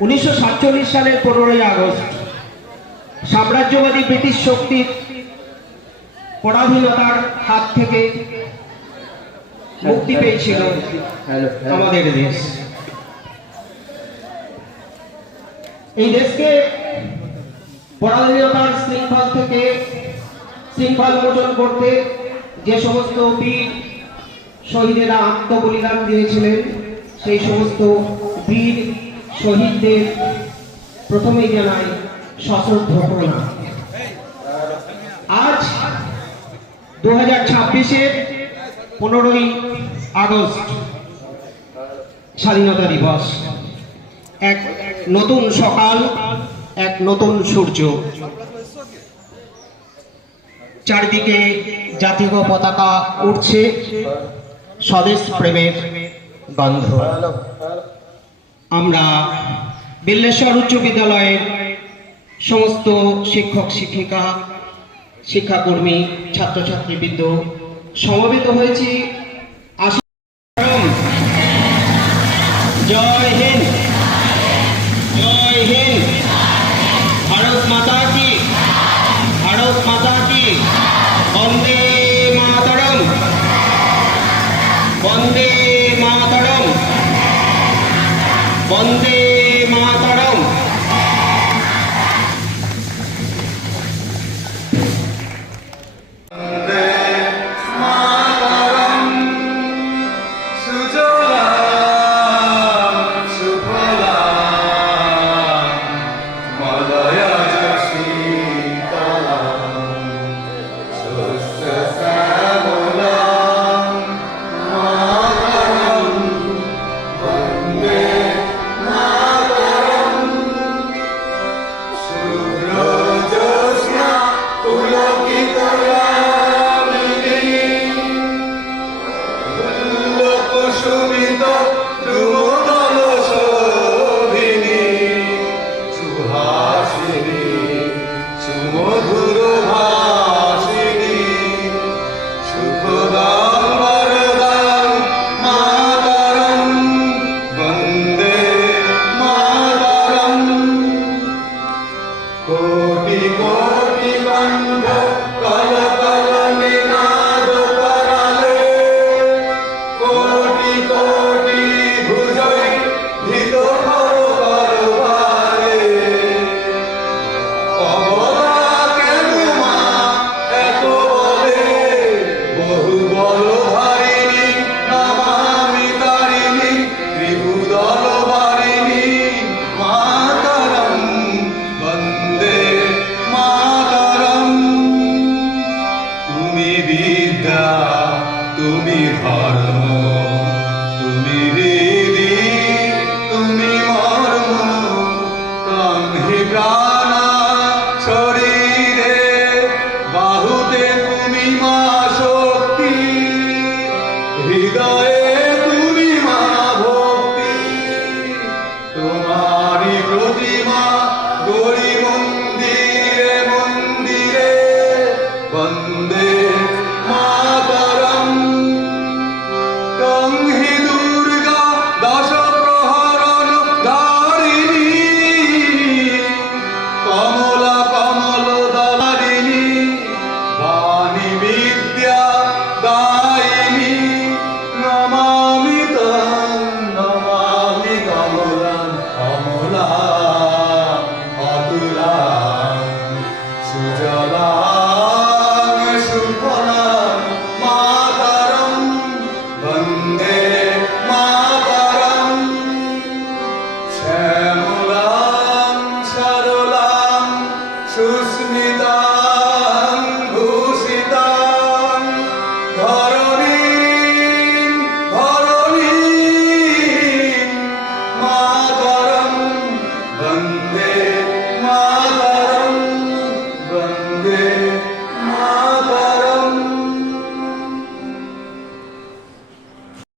1947 সালের 15ই আগস্ট সাম্রাজ্যবাদী ব্রিটিশ শক্তির পরাধীনতার হাত থেকে মুক্তি পেয়েছিল আমাদের দেশ। এই দেশকে পরাধীনতার শৃঙ্খল থেকে শৃঙ্খল মোচন করতে যে সমস্ত বীর শহীদেরা আত্মবলিদান দিয়েছিলেন, সেই সমস্ত বীর শহীদদের প্রথমেই জানাই সশ্রদ্ধ প্রণাম। আজ 2026-এর 15ই আগস্ট স্বাধীনতা দিবস। এক নতুন সকাল, এক নতুন সূর্য, চারিদিকে জাতীয় পতাকা উঠছে, স্বদেশ প্রেমের গন্ধ। আমরা বিল্লেশ্বর উচ্চ বিদ্যালয়ের সমস্ত শিক্ষক শিক্ষিকা, শিক্ষাকর্মী, ছাত্রছাত্রীবৃন্দ সমবেত হয়েছি। জয় হিন্দ, জয় হিন্দ, ভারত মাতা কি, ভারত মাতা কি, বন্দে মাতরম, বন্দে মাতরম, বন্দে মাতরম। তুমি ধর্ম, তুমি হৃদি, তুমি মর্ম, তন্হি প্রাণা শরীরে, বাহুতে তুমি মা শক্তি, হৃদয়ে তুমি মা ভক্তি। তোমারি প্রতিমা গড়ি মন্দিরে মন্দিরে, বন্দে Susmita